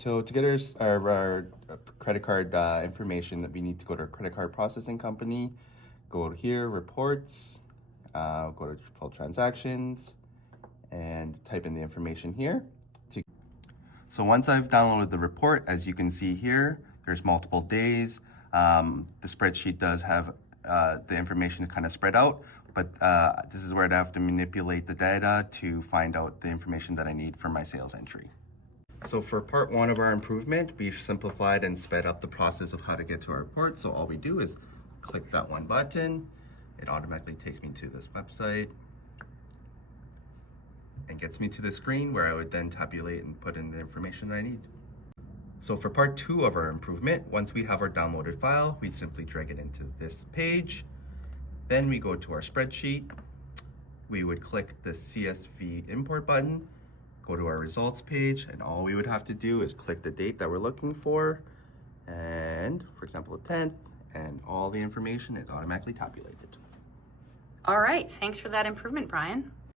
So to get our credit card information, that we need to go to our credit card processing company, go here, reports, go to full transactions, and type in the information here. So once I've downloaded the report, as you can see here, there's multiple days. The spreadsheet does have the information kind of spread out, but this is where I'd have to manipulate the data to find out the information that I need for my sales entry. So for part one of our improvement, we've simplified and sped up the process of how to get to our report. So all we do is click that one button. It automatically takes me to this website and gets me to the screen where I would then tabulate and put in the information that I need. So for part two of our improvement, once we have our downloaded file, we simply drag it into this page. Then we go to our spreadsheet. We would click the CSV import button, go to our results page, and all we would have to do is click the date that we're looking for, and for example, the 10th, and all the information is automatically tabulated. All right, thanks for that improvement, Brian.